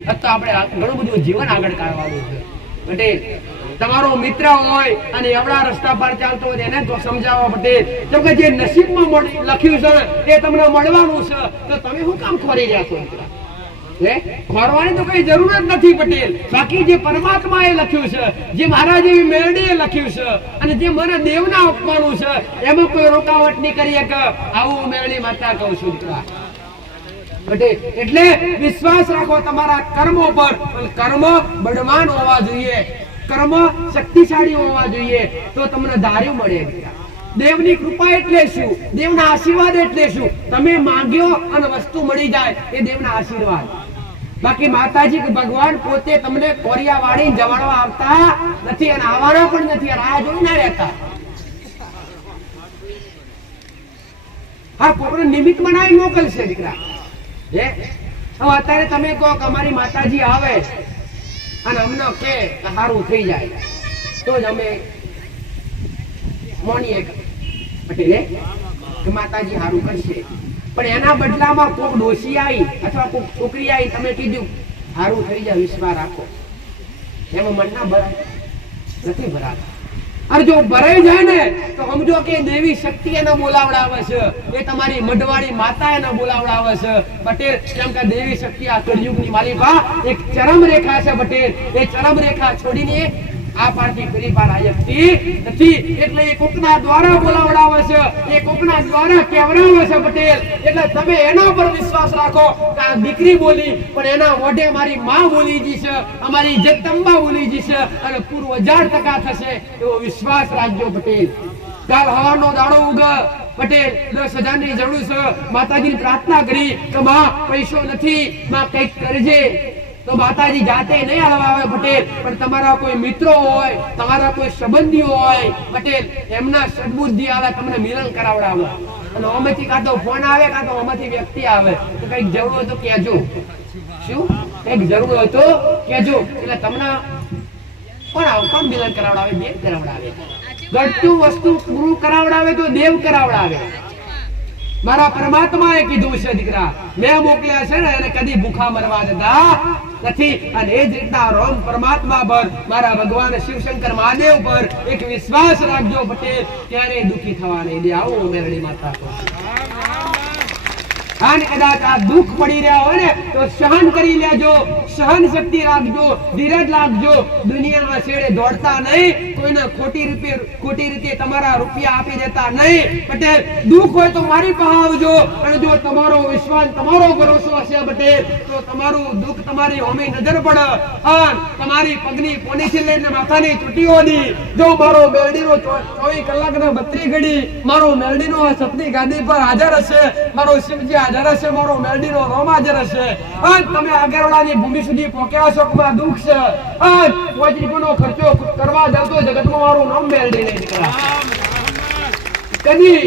તો આપણે ઘણું બધું જીવન આગળ કાઢવાનું છે પટેલ. તમારો મિત્ર હોય અને એવડા રસ્તા પર ચાલતો હોય એને તો સમજાવવા પટેલ, તો કે જે નસીબમાં લખ્યું છે એ તમને મળવાનું છે, તો તમે શું કામ ખોરી રહ્યા છો મિત્ર? ખોરવાની તો કઈ જરૂર જ નથી પટેલ. બાકી જે પરમાત્મા એ લખ્યું છે, જે મારા જેવી મેરડીએ લખ્યું છે અને જે મને દેવના આપવાનું છે, એમાં કોઈ રોકાવટ નહીં કરીએ કે આવું મેરડી માતા કહું છું દીકરા. એટલે વિશ્વાસ રાખો તમારા કર્મો પર. કર્મ બળવાન હોવા જોઈએ, કર્મ શક્તિશાળી હોવા જોઈએ, તો તમને ધાર્યું મળે. દેવની કૃપા એટલે શું? દેવના આશીર્વાદ એટલે શું? તમે માંગ્યો અને વસ્તુ મળી જાય એ દેવના આશીર્વાદ. બાકી માતાજી કે ભગવાન પોતે તમને કોરિયા વાળી જવાડવા આવતા નથી અને આવવાના પણ નથી. રાહ જોઈ ના રહેતા. હા, કોઈને નિમિત્ત બનાવી મોકલશે દીકરા. હવે અત્યારે તમે કહો કે અમારી માતાજી આવે અને અમને કે સારું થઈ જાય તો જ અમે માનીએ પટેલે કે માતાજી સારું કરશે. પણ એના બદલામાં કોક ડોશી આવી અથવા કોક છોકરી આવી, તમે કીધું સારું થઈ જાય વિશ્વાસ રાખો, એમાં મનના ભરાય નથી ભરાતા. અને જો ભરાઈ જાય ને તો સમજો કે દેવી શક્તિ એને બોલાવડાવે છે, એ તમારી મઢવાડી માતા એને બોલાવડાવે છે પટેલ. કેમ કે દેવી શક્તિ આ કળયુગની માલિકા એક ચરમ રેખા છે પટેલ. એ ચરમ રેખા છોડીને આ પાર્ટી ફરી પાર આવી નથી. એટલે એ કોકના દ્વારા બોલાવડાવે છે, એ કોકના દ્વારા કહેવડાવે છે પટેલ. એટલે તમે એના પર વિશ્વાસ રાખો કે આ દીકરી બોલી પણ એના મોઢે મારી માં બોલી જી છે, અમારી જગદંબા બોલી જી છે અને પૂરું 1000% થશે એવો વિશ્વાસ રાખજો પટેલ. કાલ હવાનો દાડો ઉગ પટેલ, 10,000 ની જરૂર છે. માતાજીની પ્રાર્થના કરી કે માં પૈસો નથી, માં કંઈક કરજે. તો માતાજી જાતે નહીં હલવા આવે પટેલ, પણ તમારા કોઈ મિત્રો હોય, તમારા કોઈ સંબંધીઓ હોય પટેલ, એમના સદબુદ્ધિ આવે તમને મિલન કરાવડાવે. અને ઓમેથી કાં તો ફોન આવે કાં તો ઓમેથી વ્યક્તિ આવે તો કઈક જરૂર હોય તો કહેજો. શું કઈક જરૂર હોય તો કહેજો. એટલે તમને કોણ મિલન કરાવડાવે? દેવ કરાવડાવે. ઘટતું વસ્તુ પૂરું કરાવડાવે તો દેવ કરાવડાવે. મારા પરમાત્માએ કીધું છે દીકરા, મેં મોકલ્યા છે ને એને કદી ભૂખા મરવા દેતા નથી. અને એ જ રીતના રોમ પરમાત્મા પર, મારા ભગવાન શિવશંકર મહાદેવ પર એક વિશ્વાસ રાખજો પટેલ, ક્યારેય દુખી થવા નહીં દે. આવું મેરડી માતા કહું. અને કદાચ આ દુઃખ પડી રહ્યા હોય ને તો સહન કરી લેજો, સહન શક્તિ રાખજો, ધીરજ રાખજો. દુનિયાના છેડે દોડતા નહીં, કોઈને ખોટી રીતે તમારા રૂપિયા આપી દેતા નહીં પટેલ. દુઃખ હોય તો મારી પાસે આવજો. અને જો તમારો વિશ્વાસ, તમારો ભરોસો હશે પટેલ, તો તમારું દુઃખ તમારી હોમી નજર પડે. અને તમારી પગની પોનીથી લઈને માથાની ચૂંટીઓની જો મારો મેરડીનો 24 કલાકના 32 ઘડી મારો મેરડીનો સપની ગાદી પર હાજર હશે, મારો શિવજી હાજર હશે, મારો મેરડીનો રોમ હાજર હશે. અને તમે આગેવાળાની ભૂમિ સુધી પહોંચ્યા છો કે દુઃખ છે અને પોચરીનો ખર્ચો કરવા જાવ તો જગતમાં મારું નામ મેરડી નહીં દીકરા. કદી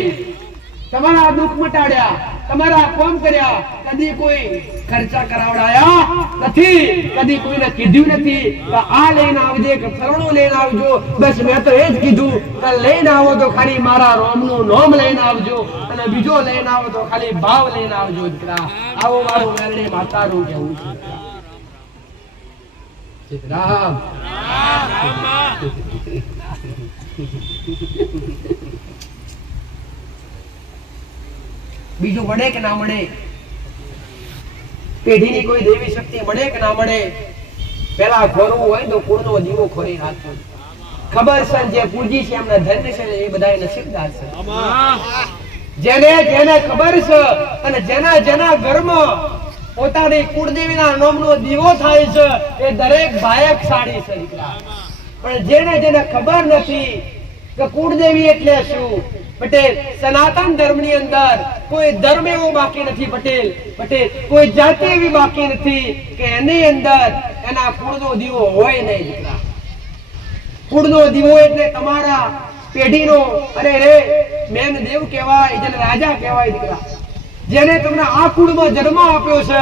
તમારા દુઃખ મટાડ્યા, તમારા કામ કર્યા, કદી કોઈ ખર્ચા કરાવડાયા નથી, કદી કોઈને કીધું નથી કે આ લઈને આવજે કે ફરણું લઈને આવજો. બસ મેં તો એ જ કીધું કે લઈને આવો તો ખાલી મારા રોમનું નામ લઈને આવજો અને બીજો લઈને આવો તો ખાલી ભાવ લઈને આવજો દીકરા. આવો મારું મેરડી માતાનું કહેવું છે. સીતારામ. બીજું મળે કે ના મળે, પેઢીની કોઈ દેવી શક્તિ મળે કે ના મળે, પેલા ખોરવું હોય તો કુળનો દીવો ખોરી નાખવો. ખબર છે જે પૂજી છે એમના ધન્ય છે, એ બધા નસીબદાર છે. જેને ખબર છે અને જેના ઘરમાં પોતાની કુળદેવીના નામનો દીવો થાય છે એ દરેક ભાયકશાળી છે દીકરા. પણ જેને ખબર નથી કે કુળદેવી એટલે શું પટેલ, સનાતન ધર્મની અંદર કોઈ ધર્મ એવો બાકી નથી પટેલ, કોઈ જાતિ એવી બાકી નથી કે એની અંદર એના કુળનો દીવો હોય નહીં દીકરા. કુળનો દીવો એટલે તમારા પેઢીનો, અરે રે મેન દેવ કહેવાય, જેને રાજા કહેવાય દીકરા. જેને તમને આ કુળમાં જન્મ આપ્યો છે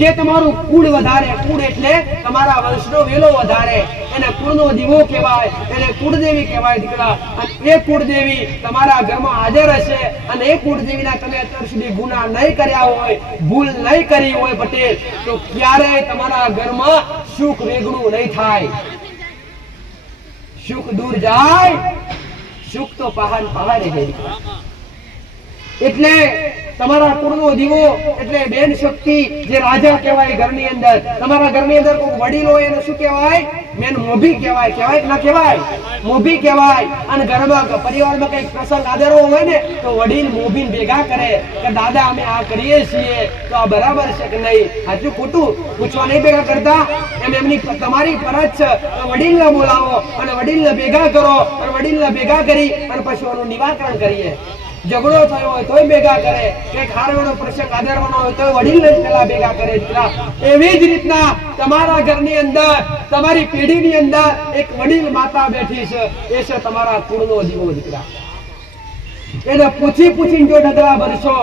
જે તમારું કુળ વધારે, કુળ એટલે તમારા વંશનો વેલો વધારે, એને કુળનો દીવો કહેવાય, એને કુળદેવી કહેવાય દીકરા. અને એ કુળદેવી તમારા ઘરમાં હાજર હશે અને એ કુળદેવીના તમે અત્યાર સુધી ગુનાહ નહીં કર્યા હોય, ભૂલ નહીં કરી હોય પટેલ, તો ક્યારેય તમારા ઘરમાં સુખ વેગળું નહીં થાય. સુખ દૂર જાય, સુખ તો પહાડ પહાડે જાય. એટલે તમારા કુળનો દીવો એટલે બેન શક્તિ, જે રાજા કહેવાય ઘરની અંદર. તમારા ઘરની અંદર કોઈ વડીલ હોય એને શું કહેવાય? મેન મોભી કહેવાય. કહેવાય કે ના કહેવાય? મોભી કહેવાય. અને ઘરમાં પરિવારમાં કઈક પ્રસંગ આદરવો હોય ને તો વડીલ મોભીને ભેગા કરે કે દાદા અમે આ કરીએ છીએ તો આ બરાબર છે કે નહીં, સાચું ખોટું પૂછવા નહીં ભેગા કરતા. એમ એમની તમારી ફરજ છે વડીલને બોલાવો અને વડીલને ભેગા કરો અને વડીલને ભેગા કરી અને પછી એનું નિવારણ કરીએ. ઝઘડો થયો હોય તોય ભેગા કરે, કઈક હારવાનો પ્રસંગ આદરવાનો હોય તો વડીલને જ પેલા ભેગા કરે. એવી જ રીતના તમારા ઘરની અંદર, તમારી પેઢીની અંદર એક વડીલ માતા બેઠી છે, એ છે તમારા કુળનો દીવો દીકરા. એને પૂછીને જો ઢગલા ભરશો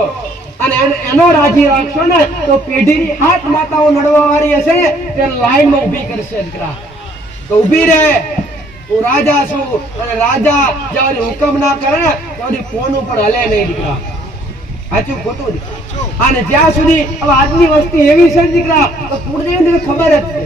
અને એનો રાજી રાખશો ને તો પેઢીની 8 માતાઓ લડવા વાળી હશે ને તે લાઈનમાં ઊભી કરશે દીકરા. તો ઊભી રહે, હું રાજા છું અને રાજા જ્યાં હુકમ ના કરે ત્યાં પોનું પણ હલે નહીં દીકરા. સાચું ખોટું? અને જ્યાં સુધી હવે આજની વસ્તી એવી છે દીકરા, તો કુળદેવીને ખબર જ છે,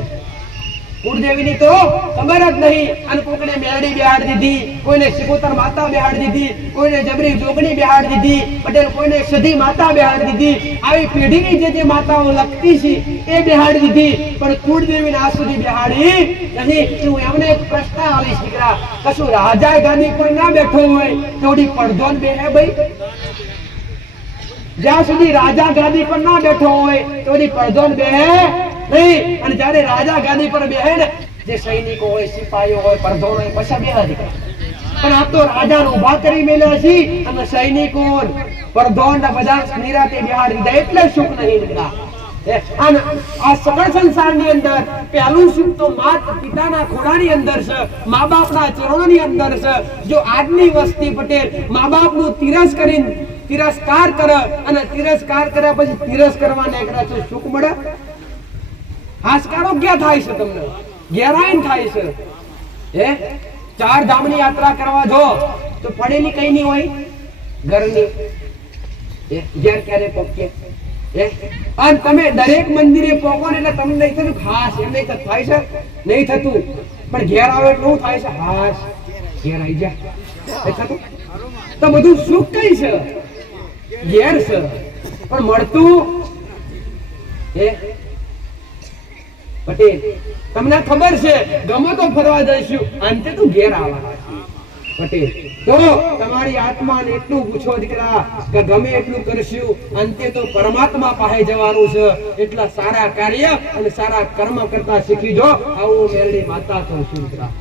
કુળદેવીની તો ખબર જ નહીં. અને કોઈને મેરડી બેહાડ દીધી, કોઈને સિકોતર માતા બેહાડ દીધી, કોઈને જબરી જોગણી બેહાડ દીધી પટેલ, કોઈને સધી માતા બેહાડ દીધી. આવી પેઢીની જે માતાઓ લખતી છે એ બેહાડ દીધી, પણ કુળદેવીને આજ સુધી બેહાડી નહીં. હું એમને એક પ્રશ્ન આવીશ દીકરા, કશું રાજા ગાદી પર ના બેઠો હોય થોડી પડધોન બેહે ભાઈ? જ્યાં સુધી રાજા ગાદી પર ના બેઠો હોય થોડી પડધોન બેહે નહીં. અને જયારે રાજા ગાદી પર બેહે ને, જે સૈનિકો હોય, સિપાહીઓ હોય, પડધોન હોય, પછી બેહા દીકરા. પણ આ તો રાજાને ઉભા કરી મેલ્યા છે અને સૈનિકો પડધોન બધા નિરાતે બેહાડી દીધા, એટલે સુખ નહીં દીકરા. અને આ સગળ સંસારની અંદર પહેલું સુખ તો માત પિતાના ખોળાની અંદર છે, મા બાપના ચરણોની અંદર છે. જો આજની વસ્તી પટેલ મા બાપનું તિરસ્કાર કરે અને તિરસ્કાર કર્યા પછી તિરસ્કાર કરવાને એકરા છે સુખ મળે? હાશકારો ક્યાં થાય છે? તમને ગેરાઈન થાય છે. હે 4 ધામની યાત્રા કરવા જો તો પડેલી કઈ નહીં હોય ઘરની, ઘેર ક્યારે પહોંચે? અને તમે દરેક મંદિરે પહોંચો ને એટલે તમને નહીં થતું ખાસ, એમ નહીં થતું, થાય છે નહીં થતું, પણ ઘેર આવે એટલું થાય છે ખાસ, ઘેર આવી જાય થતું. તો બધું સુખ કઈ છે? ઘેર છે. પણ મળતું પટેલ તમને ખબર છે ગમે તો ફરવા જઈશું અંતે તો ઘેર આવવાના પટેલ. તો તમારી આત્માને એટલું પૂછો દીકરા કે ગમે એટલું કરશું અંતે તો પરમાત્મા પાસે જવાનું છે. એટલા સારા કાર્ય અને સારા કર્મ કરતા શીખી જો. આવું મેરડી માતા કહું છું દીકરા.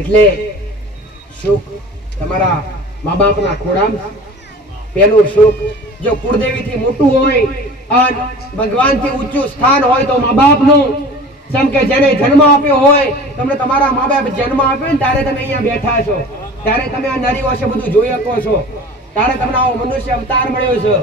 એટલે સુખ તમારા મા બાપના ખોળામાં. પેલું સુખ જો કુળદેવી થી મોટું હોય અને ભગવાન થી ઊંચું સ્થાન હોય તો મા બાપ નું. જેમ કે જેને જન્મ આપ્યો હોય, તમને તમારા મા બાપ જન્મ આપ્યો ને ત્યારે તમે અહીંયા બેઠા છો, ત્યારે તમે આ નારી વર્ષે બધું જોઈ શકો છો, ત્યારે તમને આવો મનુષ્ય અવતાર મળ્યો છે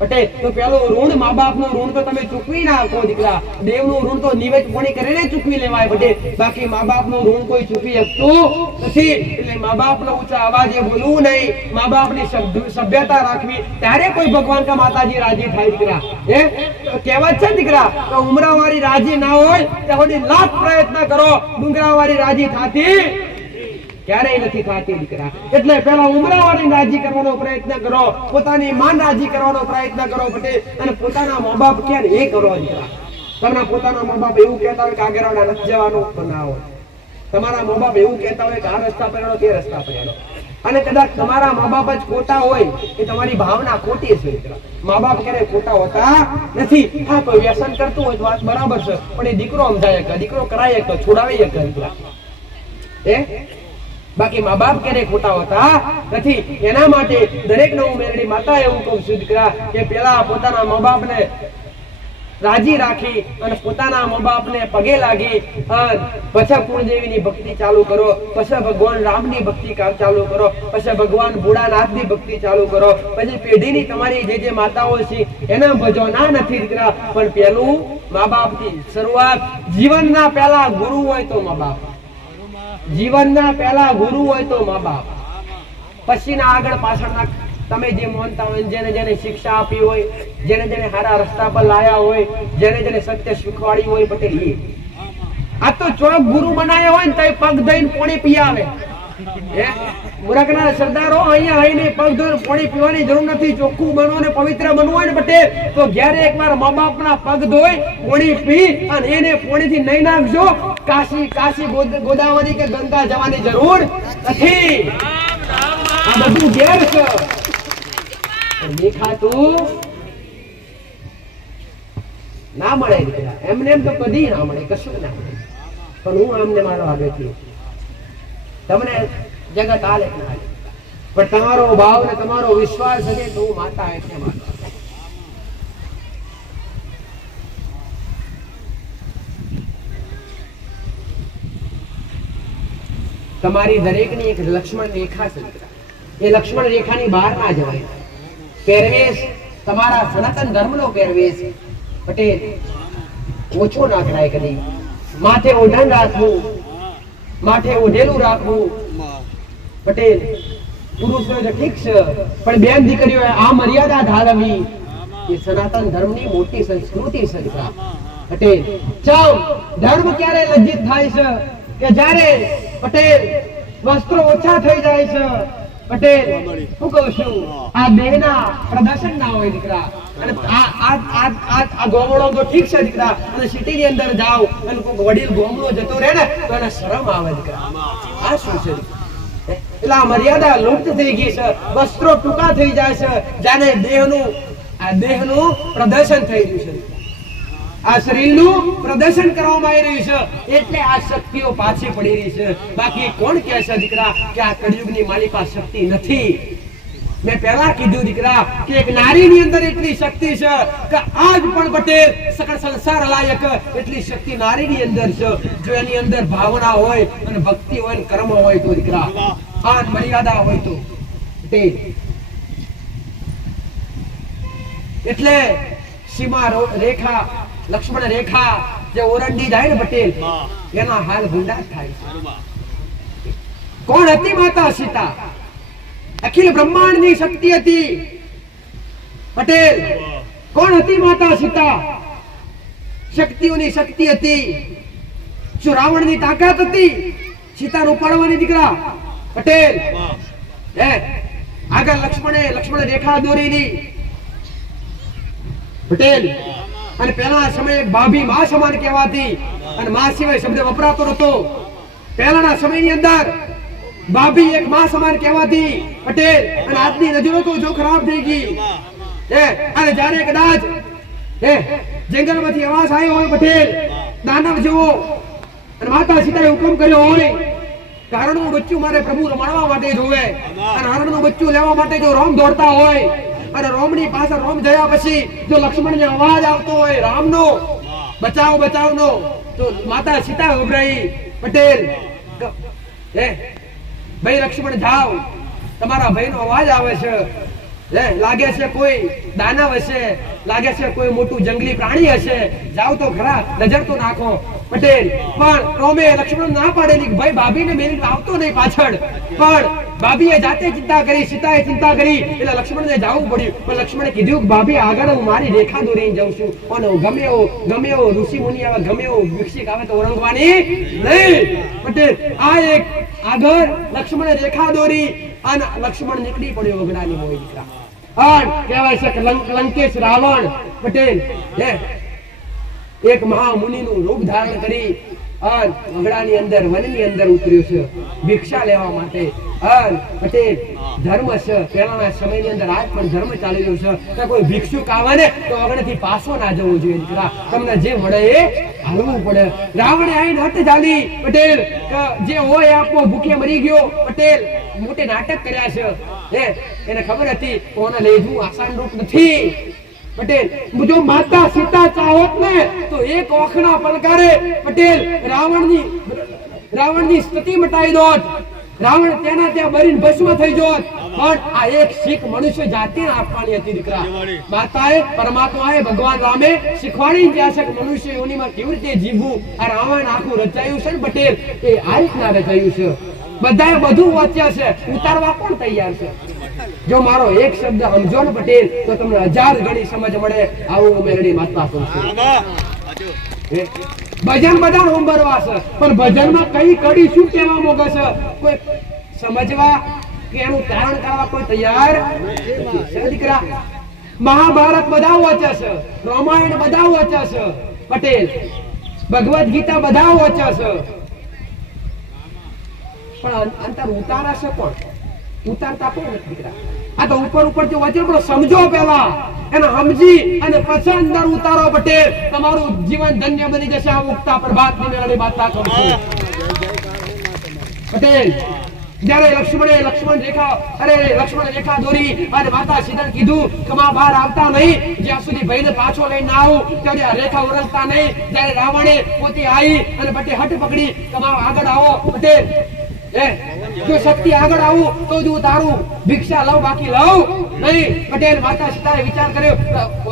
પટેલ. તો પેલું ઋણ મા બાપ નું ઋણ તો તમે ચૂકવી ના શકો દીકરા. દેવ નું ઋણ તો નિવેદ કોણી કરીને ચૂકવી લેવાય પટેલ, બાકી મા બાપ નું ઋણ કોઈ ચૂકવી શકતું નથી. એટલે મા બાપ નો ઊંચા અવાજે બોલવું નહીં, મા બાપ ની સભ્યતા રાખવી, ત્યારે કોઈ ભગવાન કા માતાજી રાજી થાય દીકરા. કહેવત છે દીકરા તો ઉમરાવાળી રાજી ના હોય ત્યાં સુધી લાખ પ્રયત્ન કરો, ડુંગરાવાળી રાજી થાતી ક્યારેય નથી થતી દીકરા. એટલે પેલા ઉમરાવાળી રાજી કરવાનો પ્રયત્ન કરો, પોતાની માન રાજી કરવાનો પ્રયત્ન કરો પટેલ, અને પોતાના મા બાપ કે એ કરો દીકરા. તમારા પોતાના મા બાપ એવું કહેતા હોય કે આગળ નથી જવાનું તો ના હોય, તમારા મા બાપ એવું કહેતા હોય કે આ રસ્તા પર હેડો, તે રસ્તા પર હેડો. અને કદાચ તમારા મા બાપ જ ખોટા હોય એ તમારી ભાવના ખોટી છે દીકરા. મા બાપ ક્યારેય ખોટા હોતા નથી. હા કોઈ વ્યસન કરતું હોય તો વાત બરાબર છે, પણ એ દીકરો સમજાય કે દીકરો કરાય કે છોડાવી કે દીકરા. બાકી મા બાપ ક્યારેય ખોટા હોતા નથી. એના માટે દરેક નવું મેરડી માતા એવું કહું છું દીકરા કે પેલા પોતાના મા બાપ ને રાજી રાખી અને પોતાના મા બાપને પગે લાગી અને પછી કુળદેવીની ભક્તિ ચાલુ કરો, પછી ભગવાન રામની ભક્તિ ચાલુ કરો, પછી ભગવાન ભોળાનાથની ભક્તિ ચાલુ કરો, પછી પેઢીની તમારી જે માતાઓ છે એને ભજો. ના નથી દીકરા, પણ પેલું મા બાપથી શરૂઆત. જીવનના પહેલા ગુરુ હોય તો મા બાપ, જીવનના પહેલા ગુરુ હોય તો મા બાપ, પછીના આગળ પાછળના તમે જે માનતા હોય, જેને જેને શિક્ષા આપી હોય, જેને જેને સારા રસ્તા પર લાયા હોય, જેને જેને સત્ય શીખવાડી હોય, પટેલ એ. આ તો ચોક ગુરુ બનાવ્યા હોય ને તો પગ ધોઈને પાણી પી આવે. મુરગના સરદારો અહીંયા આવીને પગ ધોઈને પાણી પીવાની જરૂર નથી. ચોખ્ખું બનવું ને પવિત્ર બનવું હોય ને પટેલ તો ઘેરે એકવાર મા બાપના પગ ધોઈ પાણી પી અને એને પાણીથી નહીં નાખજો. કાશી કાશી ગોદાવરી કે ગંગા જવાની જરૂર નથી. આ બધું ઘેર છે. દેખાતું ના મળે દીકરા, એમને એમ તો કદી ના મળે, કશું ના મળે. પણ હું આમને મારો આગળથી તમને જગત હાલે ના હાલે, પણ તમારો ભાવ ને તમારો વિશ્વાસ હશે તો હું માતા એટલે માતા. તમારી દરેકની એક લક્ષ્મણ રેખા છે. એ લક્ષ્મણ રેખાની બહાર ના જવાય. પહેરવેશ તમારા સનાતન ધર્મનો પહેરવેશ પટેલ ઓછો ના કરાય કદી. માથે ઓઢણ રાખવું, માથે ઓઢેલું રાખવું પટેલ. પુરુષો તો ઠીક છે, પણ બેન દીકરીઓ આ મર્યાદા ધારવી એ સનાતન ધર્મની મોટી સંસ્કૃતિ છે પટેલ. ચાલ ધર્મ ક્યારે લજ્જિત થાય છે કે જ્યારે પટેલ વસ્ત્રો ઓછા થઈ જાય છે પટેલ. હું કહું છું આ દેહના પ્રદર્શન ના હોય દીકરા. અને આ ગોમડો તો ઠીક છે દીકરા, અને સિટી ની અંદર જાઓ અને કોઈ વડીલ ગોમડો જતો રહે ને તો એને શરમ આવે દીકરા. આ શું છે? એટલે આ મર્યાદા લુપ્ત થઈ ગઈ છે. વસ્ત્રો ટૂંકા થઈ જાય છે, જાણે દેહનું પ્રદર્શન થઈ રહ્યું છે. આ શરીરનું પ્રદર્શન કરવામાં આવી રહ્યું છે એટલે આ શક્તિઓ પાછી પડી રહી છે. બાકી કોણ કહે છે દીકરા કે આ કળિયુગની મારી પાસે શક્તિ નથી? મેં પહેલા કીધું દીકરા કે એક નારીની અંદર એટલી શક્તિ છે કે આજ પણ પટેલ સકળ સંસાર લાયક એટલી શક્તિ નારીની અંદર છે. જો એની અંદર ભાવના હોય અને ભક્તિ હોય અને કર્મ હોય તો દીકરા, આ મર્યાદા હોય તો પટેલ. એટલે સીમા રેખા, લક્ષ્મણ રેખા જે ઓરંડી જાય ને પટેલ એના હાલ ગુંડા થાય છે. કોણ હતી માતા સીતા? અખિલ બ્રહ્માંડની શક્તિ હતી પટેલ. કોણ હતી માતા સીતા? શક્તિઓની શક્તિ હતી. શું રાવણની તાકાત હતી સીતાનું પડવાની દીકરા પટેલ? આગળ લક્ષ્મણ રેખા દોરેલી પટેલ. અને પહેલા સમયે ભાભી માં સમાન કહેવાતી અને માં સિવાય શબ્દ વપરાતો નતો. પહેલાના સમયની અંદર ભાભી એક માં સમાન કહેવાતી પટેલ. અને આજની નજરો તો જો ખરાબ થઈ ગઈ. અને જ્યારે કદાચ જંગલમાંથી અવાજ આવ્યો હોય પટેલ દાનવ જેવો અને માતા સીતાએ હુકમ કર્યો હોય કે હરણનું બચ્ચું મારે પ્રભુ રમાડવા માટે જોવે, અને હરણનું બચ્ચું લેવા માટે જો રોમ દોડતા હોય અને રોમની પાસે રોમ જયા પછી જો લક્ષ્મણને અવાજ આવતો હોય રામનો બચાવનો તો માતા સીતા ગભરાઈ પટેલ. ભાઈ લક્ષ્મણ જાઓ, તમારા ભાઈનો અવાજ આવે છે, લાગે છે કોઈ દાનવ હશે, લાગે છે કોઈ મોટું જંગલી પ્રાણી હશે, જાઓ તો ખરા, નજર તો નાખો પટેલ. પણ રોમે લક્ષ્મણ ના પાડેલી ભાઈ ભાભીને મેળવી આવતો નહીં પાછળ. પણ ભાભીએ જાતે ચિંતા કરી, સીતાએ ચિંતા કરી એટલે લક્ષ્મણને જવું પડ્યું. પણ લક્ષ્મણે કીધું કે ભાભી આગળ હું મારી રેખા દોરીને જાઉં છું, અને ગમે એવો ઋષિ મુનિ આવે, ગમે એવો વિકસિત આવે તો ઓળંગવાની નહીં પટેલ. આ એક આગળ લક્ષ્મણે રેખા દોરી અને લક્ષ્મણ નીકળી પડ્યો વગડાની મોય દીકરા. કહેવાય છે કે લંકેશ રાવણ પટેલ એક મહામુનિનું રૂપ ધારણ કરી વગડાની અંદર વનની અંદર ઉતર્યો છે ભિક્ષા લેવા માટે. પટેલ ધર્મ છે પહેલાના સમયની અંદર આજ પણ ધર્મ ચાલી રહ્યો છે કે કોઈ ભિક્ષુક આવે ને તો આગળથી પાછો ના જવું જોઈએ દીકરા. તમને જે મળે એ હાલવું પડે. રાવણે આવીને હટ ચાલી પટેલ જે હોય આપો, ભૂખે મરી ગયો પટેલ. મોટે નાટક કર્યા છે. એને ખબર હતી કોને લેવું આસાન રૂપ નથી. પટેલ જો માતા સીતા ચાહોત ને તો એક ઓખના પલકારે પટેલ રાવણની સ્થિતિ મટાઈ દોત, રાવણ તેના ત્યાં બળીને ભસ્મ થઈ જોત, પણ આ એક શીખ મનુષ્ય જાતિને આપવાની હતી દીકરા. માતાએ પરમાત્માએ ભગવાન રામે શીખવાડી ગયા છે કે મનુષ્ય યોનિમાં કેવી રીતે જીવવું. આ રામાયણ આખું રચાયું છે ને પટેલ એ આ રીતના રચાયું છે. બધાએ બધું વાંચ્યા છે, ઉતારવા કોણ તૈયાર છે? જો મારો એક શબ્દ સમજો ને પટેલ તો તમને 1000 ગણી સમજ મળે. આવું મેરડી માતા કહું છું. ભજન બધા હોંભરવા છે, પણ ભજનમાં કઈ કડી શું કહેવા માંગે છે કોઈ સમજવા કે એનું તારણ કરવા કોઈ તૈયાર નથી દીકરા. મહાભારત બધા વાંચે છે, રામાયણ બધા વાંચે છે પટેલ, ભગવદ ગીતા બધા વાંચે છે, પણ અંતર ઉતારા છે કોણ? ઉતારતા કોણ નથી દીકરા? આ તો ઉપર થી વાંચો, પણ સમજો પેલા એને સમજી અને પછી અંદર ઉતારો પટેલ. તમારું જીવન ધન્ય બની જશે. આ મુક્તા પ્રભાત ની મેળાની વાર્તા કરું છું પટેલ. જ્યારે લક્ષ્મણ રેખા દોરી અને માતા સીતા કીધું કે માં બહાર આવતા નહીં, જ્યાં સુધી ભાઈને પાછો લઈને આવું ત્યારે આ રેખા ઓળખતા નહીં. જ્યારે રાવણે પોતે આવી અને પટેલ હટ પકડી કે માં આગળ આવો પટેલ, જો શક્તિ આગળ આવું તો જ હું તારું ભિક્ષા લઉં, બાકી લઉં નહીં. પટેલ માતા સીતાએ વિચાર કર્યો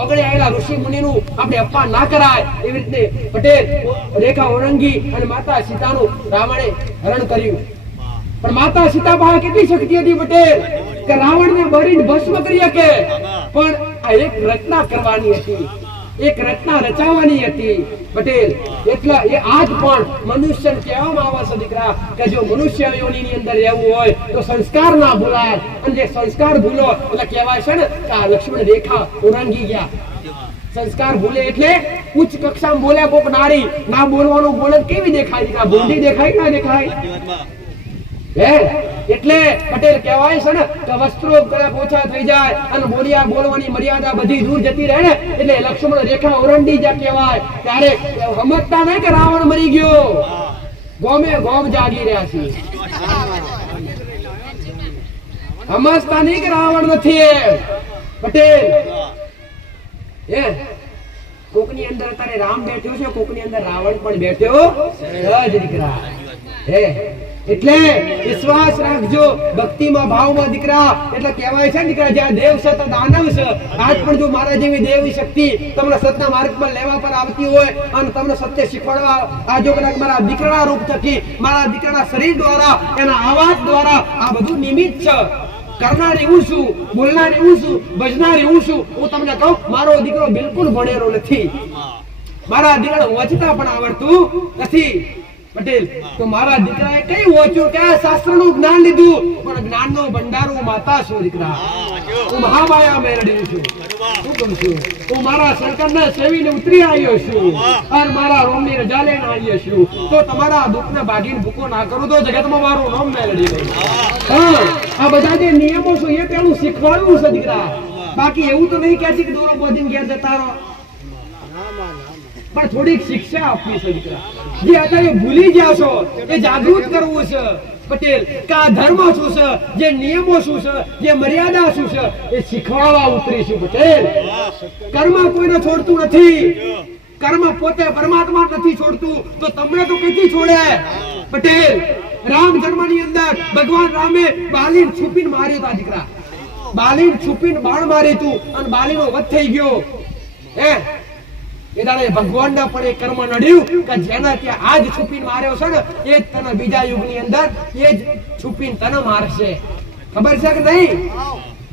ઓગળે આવેલા ઋષિ મુનિનું આપણે અપમાન ના કરાય. એવી રીતે પટેલ રેખા ઓળંગી અને માતા સીતાનું રાવણે હરણ કર્યું. પણ માતા સીતા પાસે કેટલી શક્તિ હતી પટેલ કે રાવણને બળીને ભસ્મ કરી શકે, પણ આ એક રચના કરવાની હતી, એક રચના રચાવવાની હતી પટેલ. એટલે એ આજ પણ મનુષ્યને કહેવામાં આવે છે દીકરા કે જો મનુષ્ય યોનિની અંદર રહેવું હોય તો સંસ્કાર ના ભૂલાય. અને જે સંસ્કાર ભૂલો એટલે કહેવાય છે ને કે આ લક્ષ્મણ રેખા ઓળંગી ગયા. સંસ્કાર ભૂલે એટલે ઉચ્ચ કક્ષામાં બોલ્યા કોક નારી, ના બોલવાનું બોલે કેવી દેખાય દીકરા? ભૂંડી દેખાય ના દેખાય? એટલે પટેલ કહેવાય છે ને કે વસ્ત્રો ઓછા થઈ જાય અને બોલવાની મર્યાદા બધી દૂર જતી રહે ને, એટલે લક્ષ્મણ રેખા ઓરંડી જા કહેવાય. ત્યારે સમજતા નહીં કે રાવણ મરી ગયો, ગોમે ગોમ જાગી રહ્યા છે. સમજતા નહીં કે રાવણ નથી પટેલ. કોકની અંદર અત્યારે રામ બેઠ્યો છે, કોકની અંદર રાવણ પણ બેઠ્યો દીકરા. એટલે વિશ્વાસ રાખજો ભક્તિમાં, ભાવમાં દીકરા. એટલે કહેવાય છે દીકરા જ્યાં દેવ છે તો દાનવ છે. આજ પણ જો મારા જેવી દેવી શક્તિ તમને સત્યના માર્ગ પર લેવા પર આવતી હોય અને તમને સત્ય શીખવાડવા આ જો કદાચ મારા દીકરાના રૂપ થકી, મારા દીકરાના શરીર દ્વારા, એના અવાજ દ્વારા આ બધું નિમિત્ત છે. કરનારી હું છું, બોલનારી હું છું, ભજનારી હું છું. હું તમને કહું મારો દીકરો બિલકુલ ભણેલો નથી, મારા દીકરા વાંચતા પણ આવડતું નથી પટેલ. તો મારા દીકરાએ કઈ વાંચ્યું કે શાસ્ત્રનું જ્ઞાન લીધું, પણ જ્ઞાનનો ભંડારો માતા છું દીકરા. હું મહામાયા મેળવી છું. શું કરું છું? હું મારા સરકારને સેવીને ઉતરી આવ્યો છું અને મારા રોમની રજા લઈને આવ્યો છું. તો તમારા દુઃખને ભાગીને ભૂકો ના કરું તો જગતમાં મારું નામ મેળવી લઉં. આ બધા જે નિયમો છે એ પેલું શીખવાડવું છે દીકરા. બાકી એવું તો નહીં કહેતી કે દોરો બોધીને ઘેર જતા રહો, પણ થોડીક શિક્ષા આપવી છે દીકરા. જે અત્યારે ભૂલી ગયા છો એ જાગૃત કરવું છે પટેલ કે આ ધર્મ શું છે, જે નિયમો શું છે, જે મર્યાદા શું છે એ શીખવાડવા ઉતરીશું પટેલ. કર્મ કોઈને છોડતું નથી, કર્મ પોતે પરમાત્મા નથી છોડતું, તો તમને તો કઈથી છોડે પટેલ? રામ જન્મની અંદર ભગવાન રામે બાલીને છુપીને માર્યો હતા દીકરા. બાલીને છુપીને બાણ મારી તું અને બાલીનો વધ થઈ ગયો. ભગવાન ના પણ એ કર્મ નડ્યું કે જેના ત્યાં આજ છુપીને માર્યો છે ને એ જ તને બીજા યુગની અંદર એ જ છુપીને તને મારશે. ખબર છે કે નહીં?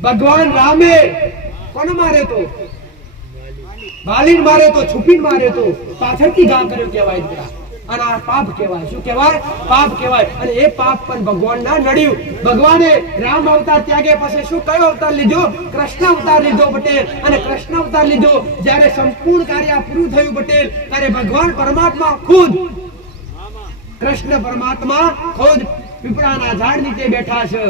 ભગવાન રામે કોને માર્યો તો? બાલીને માર્યો તો, છુપીને માર્યો તો, પાછળથી ઘા કર્યો કહેવાય દીકરા. અને આ પાપ કહેવાય. શું કહેવાય? પાપ કહેવાય. અને એ પાપ પણ ભગવાન ના નડ્યું. ભગવાને રામ અવતાર ત્યાગે પછી શું કયો અવતાર લીધો? કૃષ્ણ અવતાર લીધો પટેલ. અને કૃષ્ણ અવતાર લીધો જ્યારે સંપૂર્ણ કાર્ય પૂરું થયું પટેલ, ત્યારે ભગવાન પરમાત્મા ખુદ, કૃષ્ણ પરમાત્મા ખુદ પીપળાના ઝાડ નીચે બેઠા છે.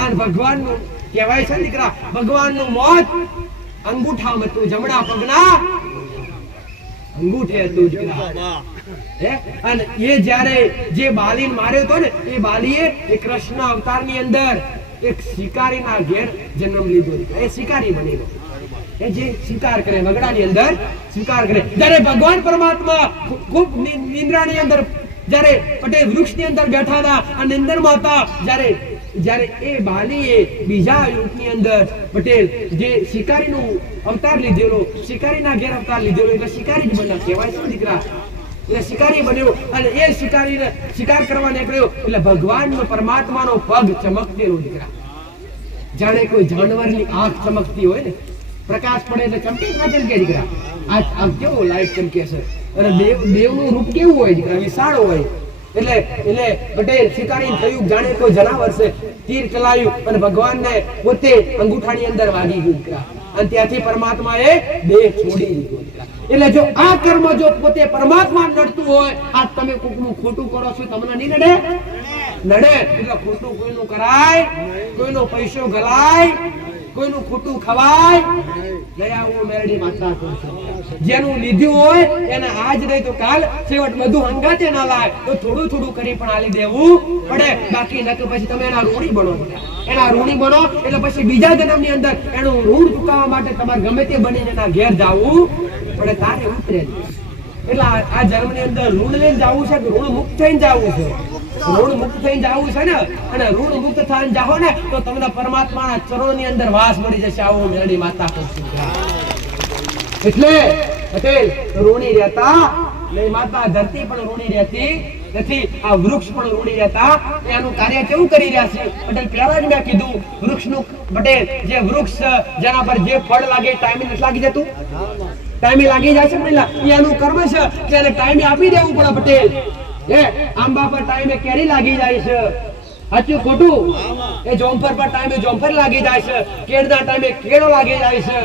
અને ભગવાનનું કહેવાય છે દીકરા, ભગવાનનું મોત અંગૂઠામાં હતું, જમણા પગના અંગૂઠે હતું દીકરા. અને એ જ્યારે જે બાલીને માર્યો હતો ને એ બાલીએ એ કૃષ્ણ અવતારની અંદર એક શિકારીના ઘેર જન્મ લીધો. એ શિકારી બની ગયો. એ જે સ્વીકાર કરે વગડાની અંદર સ્વીકાર કરે. જ્યારે ભગવાન પરમાત્મા ખૂબ નિંદ્રાની અંદર જ્યારે પટેલ વૃક્ષની અંદર બેઠા હતા અને નિંદરમાં હતા, જ્યારે એ બાલીએ બીજા યુગની અંદર પટેલ જે શિકારીનું અવતાર લીધેલો, શિકારીના ઘેર અવતાર લીધેલો, એટલે શિકારી જ બન્યા કહેવાય છે દીકરા. એટલે શિકારી બન્યો અને એ શિકારીને શિકાર કરવા નીકળ્યો એટલે ભગવાનનો પરમાત્માનો પગ ચમકતેલો દીકરા. જાણે કોઈ જાનવરની આંખ ચમકતી હોય ને, પ્રકાશ પડે એટલે ચમકે ના ચમકે દીકરા. આ કેવો લાઈટ ચમકે છે. અને દેવનું રૂપ કેવું હોય દીકરા, વિશાળ હોય. એટલે પટેલ શિકારી થયું જાણે કોઈ જનાવર છે. તીર ચલાવ્યું અને ભગવાનને પોતે અંગૂઠાની અંદર વાગી ગયું દીકરા. અને ત્યાંથી પરમાત્માએ દેહ છોડી દીધો દીકરા. એટલે જો આ કર્મ જો પોતે પરમાત્મા નડતું હોય, આ તમે કોકનું ખોટું કરો છો તમને નહીં નડે? નડે. એટલે ખોટું કોઈનું કરાય, કોઈનો પૈસો ગલાય, કોઈનું ખોટું ખવાય ગયા હું મેરડી માતા કહું છું. જેનું લીધું હોય એને આજ નહીં તો કાલ છેવટ બધું હંગાતે ના લાય તો થોડું થોડું કરી પણ આલી દેવું પડે. બાકી નકર પછી તમે એના ઋણી બનો. એના ઋણી બનો એટલે પછી બીજા જન્મની અંદર એનું ઋણ ચૂકવવા માટે તમારે ગમે તે બનીને એના ઘેર જવું પડે. તારે ઉતરે એટલે આ જન્મની અંદર ઋણ લઈને જવું છે કે ઋણ મુક્ત થઈને જવું છે? ઋણ મુક્ત થઈને જવું છે ને. અને ઋણ મુક્ત થઈને જાઓ ને તો તમને પરમાત્માના ચરણોની અંદર વાસ મળી જશે. આવો મેરડી માતા કહું છું. એટલે પટેલ ઋણી રહેતા નહીં, માતા ધરતી પણ ઋણી રહેતી નથી, આ વૃક્ષ પણ ઋણી રહેતા. એનું કાર્ય કેવું કરી રહ્યા છે પટેલ? પહેલા જ મેં કીધું વૃક્ષનું પટેલ જે વૃક્ષ જેના પર જે ફળ લાગે ટાઈમે નથી લાગી જતું? ટાઈમે લાગી જાય છે ને. એનું કર્મ છે કે એને ટાઈમે આપી દેવું પડે પટેલ. આંબા પર ટાઈમે કેરી લાગી જાય છે, સાચું ખોટું? એ જોમફળ પર ટાઈમે જોમફળ લાગી જાય છે, કેળના ટાઈમે કેળો લાગી જાય છે.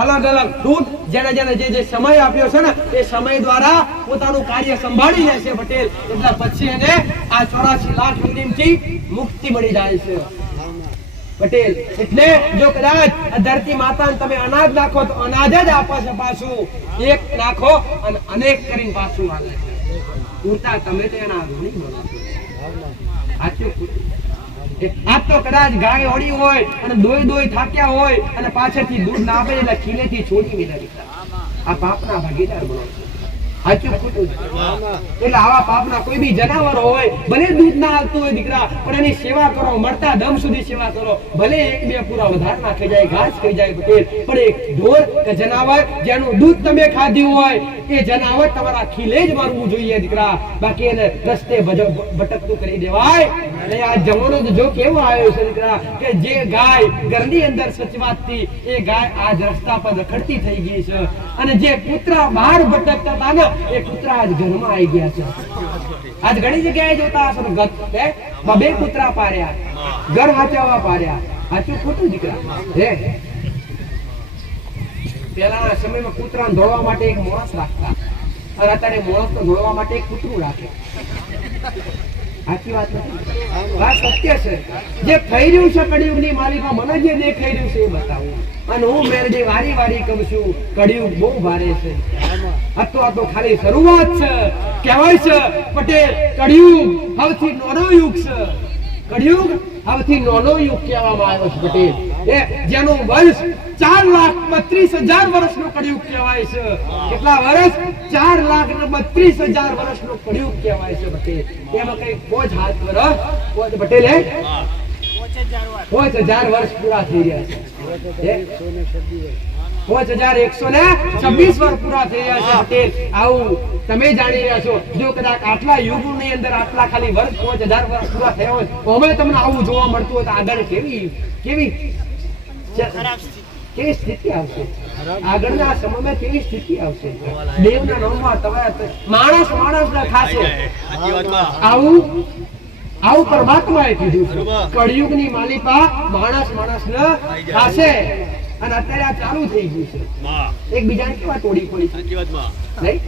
અલગ અલગ ફ્રૂટ જેને જે સમય આપ્યો છે ને એ સમય દ્વારા પોતાનું કાર્ય સંભાળી લે છે પટેલ. એટલે પછી એને આ 84 લાખ યોનિથી મુક્તિ મળી જાય છે પટેલ. એટલે જો કદાચ ધરતી માતાને તમે અનાજ નાખો તો અનાજ જ આપે છે પાછું. એક નાખો અને અનેક કરીને પાછું આવે છે. ઉડતા તમે તો એના ઋણી બનો. આ તો કદાચ ગાય ઓડી હોય અને દોઈ થાક્યા હોય અને પાછળથી દૂધ ના આપે એટલે ખીલેથી છોડી દીધા. આ પાપના ભાગીદાર બનો. સાચું ખોટું? એટલે આવા પાપના કોઈ બી જનાવર હોય ભલે દૂધ ના આવતું હોય દીકરા, પણ એની સેવા કરો, મળતા દમ સુધી સેવા કરો. ભલે એક બે પૂરા વધાર ના ખાઈ જાય, ઘાસ ખાઈ જાય પટેલ, પણ એક ઢોર કે જનાવર જેનું દૂધ તમે ખાધું હોય એ જનાવર તમારા ખીલે જ મારવું જોઈએ દીકરા. બાકી એને રસ્તે ભટકતું કરી દેવાય. અને આ જમાનો જો કેવો આવ્યો છે દીકરા કે જે ગાય ઘરની અંદર સચવાતી એ ગાય આજ રસ્તા પર રખડતી થઈ ગઈ છે. અને જે કૂતરા બહાર ભટકતા હતા ને એ કૂતરા આજ ઘરમાં આવી ગયા છે. આજ ઘણી જગ્યાએ જોતા હશો બે કૂતરા પાર્યા, ઘર હાચવવા પાર્યા. સાચું ખોટું દીકરા? પેલાના સમયમાં કૂતરાને ધોળવા માટે એક માણસ રાખતા, અને અત્યારે માણસ તો ધોળવા માટે એક કૂતરું રાખે. સાચી વાત નથી? વાત સત્ય છે. જે થઈ રહ્યું છે કળિયુગની માલિકા મને જે દેખાઈ રહ્યું છે એ બતાવું. અને હું મેરડી વારી કહું છું કળિયુગ બહુ ભારે છે. આ તો ખાલી શરૂઆત છે. કહેવાય છે પટેલ કળિયુગ સૌથી નાનો યુગ છે. કળિયુગ સૌથી નાનો યુગ કહેવામાં આવ્યો છે પટેલ. જેનું વર્ષ 4,32,000 વર્ષનો કળિયુગ કહેવાય છે. કેટલા વર્ષ? 4,32,000 વર્ષનો કળિયુગ કહેવાય છે પટેલ. એમાં કઈ 5 વર્ષ પટેલ 5,000 વર્ષ પૂરા થઈ રહ્યા છે. 5,126 વર્ષ પૂરા થઈ રહ્યા છે પટેલ. આવું તમે જાણી રહ્યા છો. જો કદાચ આટલા યુગની અંદર આટલા ખાલી વર્ષ 5,000 વર્ષ પૂરા થયા હોય તો અમે તમને આવું જોવા મળતું હોય તો આગળ કેવી સ્થિતિ આવશે? આગળના સમયમાં કેવી સ્થિતિ આવશે? દેવના નામમાં માણસ ના ખાશે. આવું પરમાત્માએ કીધું છે. કળિયુગની માલિકા માણસને ખાશે. અને અત્યારે આ ચાલુ થઈ ગયું છે. એકબીજાને કેવા તોડી પડી નહીં,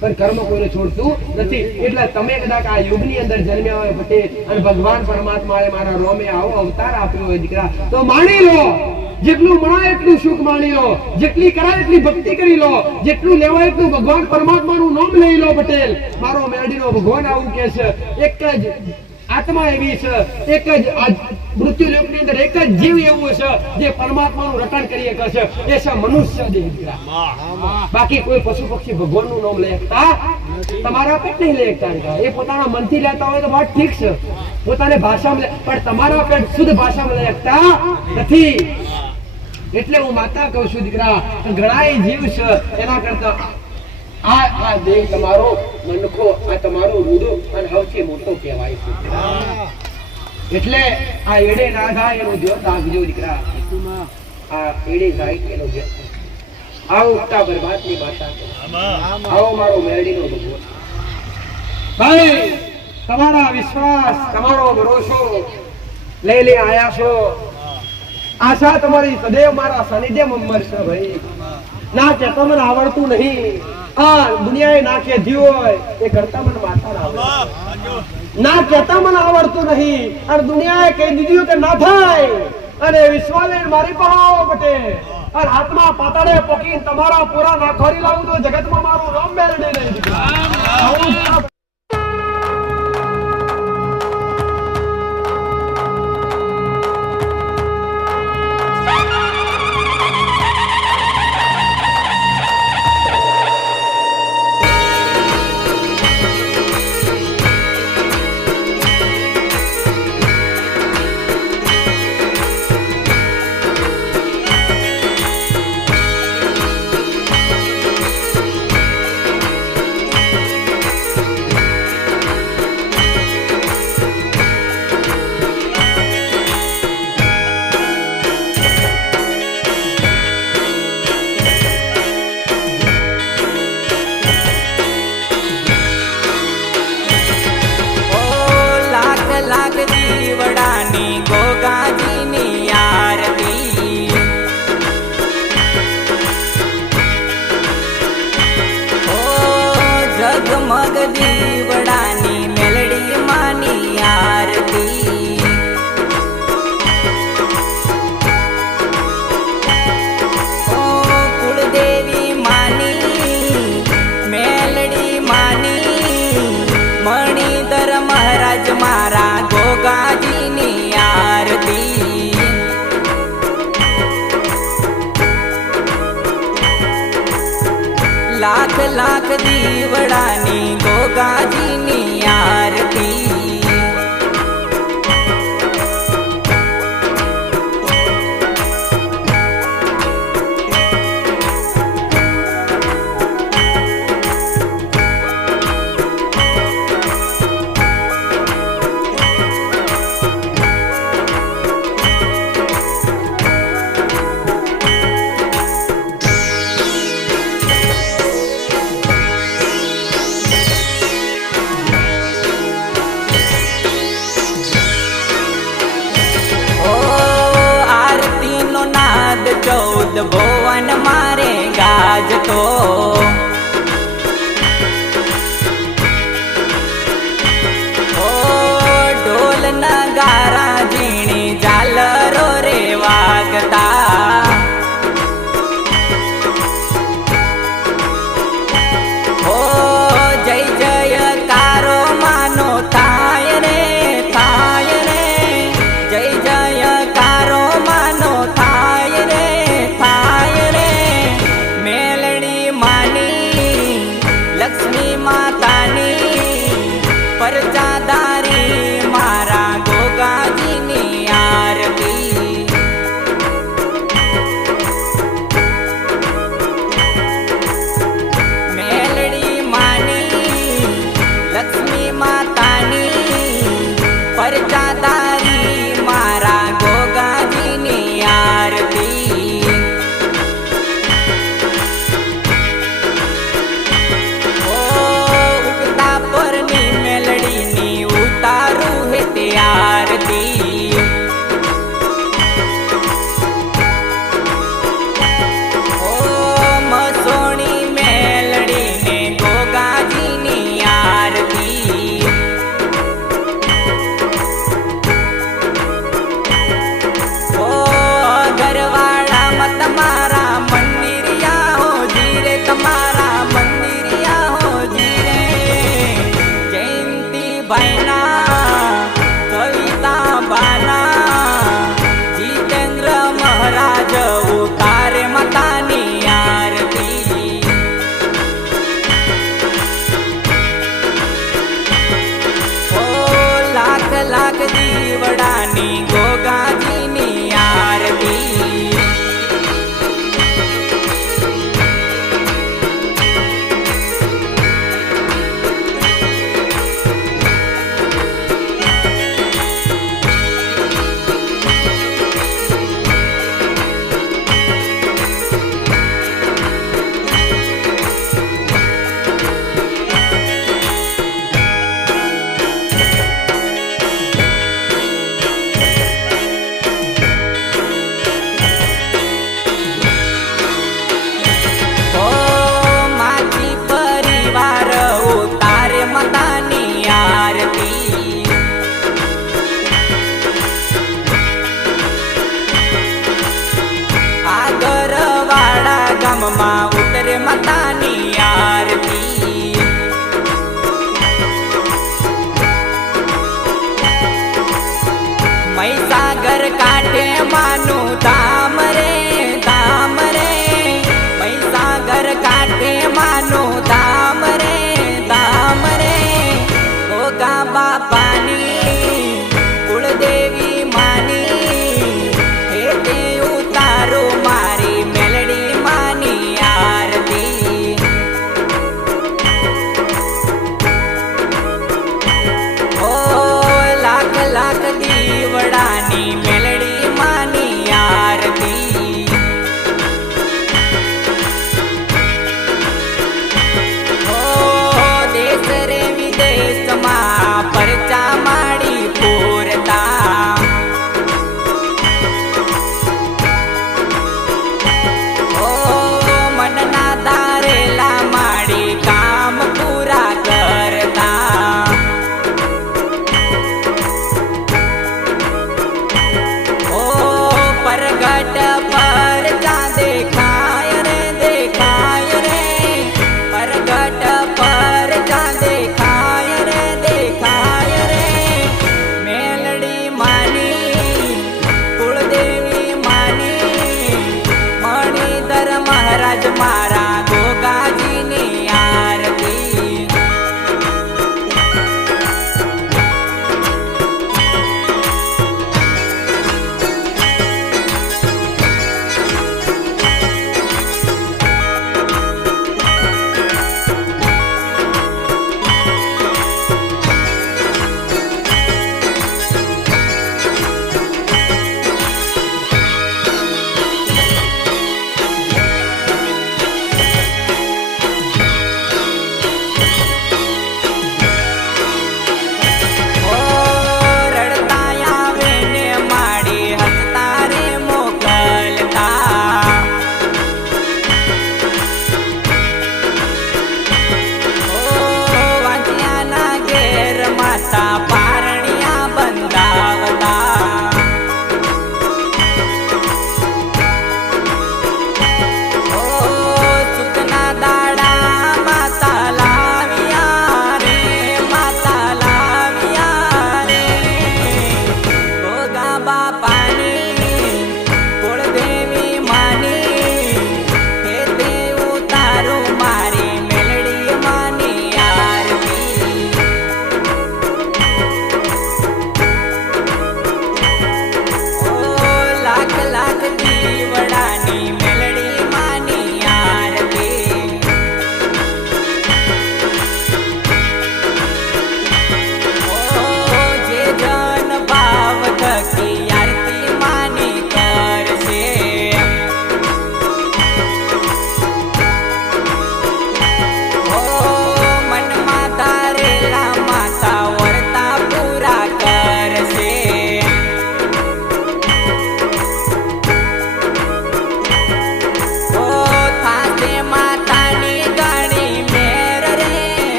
પણ કર્મ કોઈને છોડતું નથી. એટલે તમે કદાચ આ યુગની અંદર જન્મ્યા હોય પટેલ અને ભગવાન પરમાત્માએ મારા રોમે આવો અવતાર આપ્યો હોય દીકરા તો માણી લો. જેટલું મળાય એટલું સુખ માણી લો, જેટલી કરાય એટલી ભક્તિ કરી લો, જેટલું લેવાય એટલું ભગવાન પરમાત્માનું નામ લઈ લો પટેલ. મારો મેરડીનો ભગવાન આવું કહે છે. એક જ આત્મા એવી છે, એક જ મૃત્યુ લોકની અંદર એક જ જીવ એવું છે જે પરમાત્માનું રટણ કરી શકે છે, એ છે મનુષ્ય દેહ દીકરા. બાકી કોઈ પશુ પક્ષી ભગવાનનું નામ લઈ શકતા તમારા પેટ નહીં લઈ શકતા. એ પોતાના મનથી લેતા હોય તો વાત ઠીક છે, પોતાને ભાષામાં પણ તમારા પેટ શુદ્ધ ભાષામાં લઈ શકતા નથી. એટલે હું માતા કહું છું દીકરા, ઘણા જીવ છે એના કરતા આ દેહ તમારો મનખો, આ તમારો રૂડો અને સૌથી મોટો કહેવાય છે. એટલે આ એડે ના જાય એનો ધ્યાન રાખજો દીકરા. આ એડે જાય એનો ધ્યાન. આવો ઉગતા બરબાદની માતા, આવો મારો મેરડીનો ભગવાન. ભાઈ તમારા વિશ્વાસ, તમારો ભરોસો લઈ આયા છો. આશા તમારી સદૈવ મારા સાનિધ્યમાં મળશે. ભાઈ ના કે તમને આવડતું નહીં, આ દુનિયાએ ના કે હોય એ કરતા મને માતા આવડે. ના કેતા મને આવડતું નહીં અને દુનિયાએ કહી દીધું કે ના થાય અને વિશ્વાસ મારી પાહો બટે અને હાથમાં પાતાળે પોકીને તમારા પૂરા ના ખોરી લાવું તો જગતમાં મારું નામ મેળવી નહીં. જગમગ દીવડાની મેલડી માની આરતી, ઓ કુળદેવી માની મેલડી માની મણિધર મહારાજ મારા ગોગાજીની આરતી. લાખ લાખ દીવડાની ગોગાજીની આરતી. ચૌદ ભુવન મારે ગાજતો, ઓ ઢોલ નગારા ઝીણી ઝાલરો રે વાગતા, ઓ જય જયકારો માનો થાય રે થાય રે, જય જયકારો માનો થાય રે થાય રે. મેલડી માની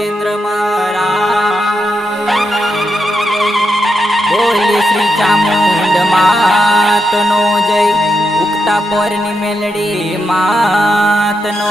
જીતેન્દ્ર મહારાજ બોલી શ્રી ચામુંડ માતનો જય ઉગતા પોરની મેલડી માતનો